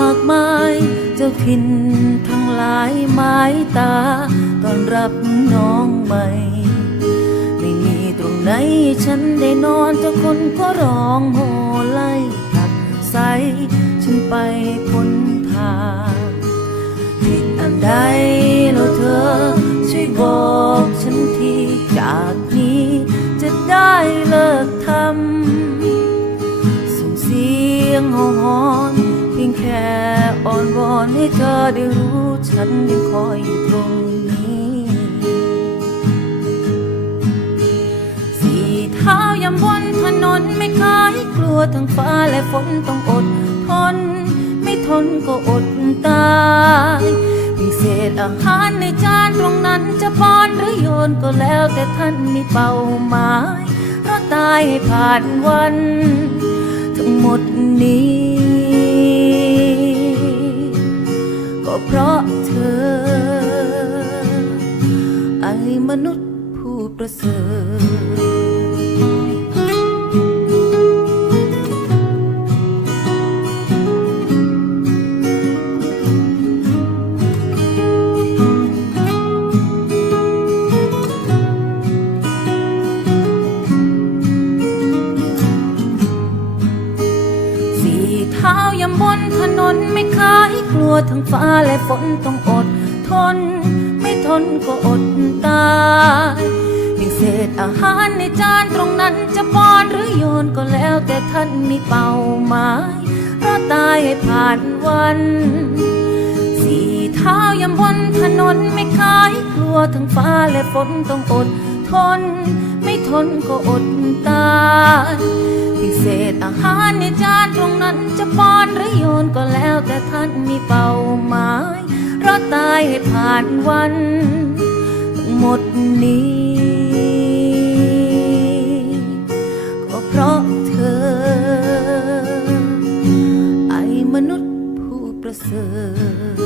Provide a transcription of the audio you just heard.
มากมาย เจ้าถิ่นทั้งหลายไม้ตาต้อนรับน้องใหม่ ไม่มีตรงไหนฉันได้นอนทุกคนก็ร้องโหไล่ผลักไสฉันไปพ้นทางผิดอันใดแล้วเธอ ช่วยบอกฉันทีจากนี้จะได้เลิกทำส่งเสียงหอ อ้อนวอนให้เธอได้รู้ฉันยังคอยอยู่ตรงนี้ สี่เท้ายำบนถนนไม่คลายกลัวทั้งฟ้าและฝนต้องอดทน ไม่ทนก็อดตายเพียงเศษอาหารในจานตรงนั้นจะป้อนหรือโยนก็แล้วแต่ท่านมีเป้าหมายเพราะตายให้ผ่านวัน ทั้งหมดนี้ ก็เพราะเธอ ไอมนุษย์ผู้ประเสริฐ สี่เท้ายำบนถนนไม่คล้ายกลัวทั้งฟ้าและฝนต้องอดทน ไม่ทนก็อดตายเพียงเศษอาหารในจานตรงนั้นจะป้อนหรือโยนก็แล้วแต่ท่านมีเป้าหมายรอตายให้ผ่านวัน สี่เท้ายำบนถนนไม่คล้ายกลัวทั้งฟ้าและฝนต้องอดทน ไม่ทนก็อดตายพิเศษอาหารในจานตรงนั้นจะป้อนหรือโยนก็แล้วแต่ท่านมีเป้าหมายรอตายให้ผ่านวันหมดนี้ ก็เพราะเธอ ไอมนุษย์ผู้ประเสริฐ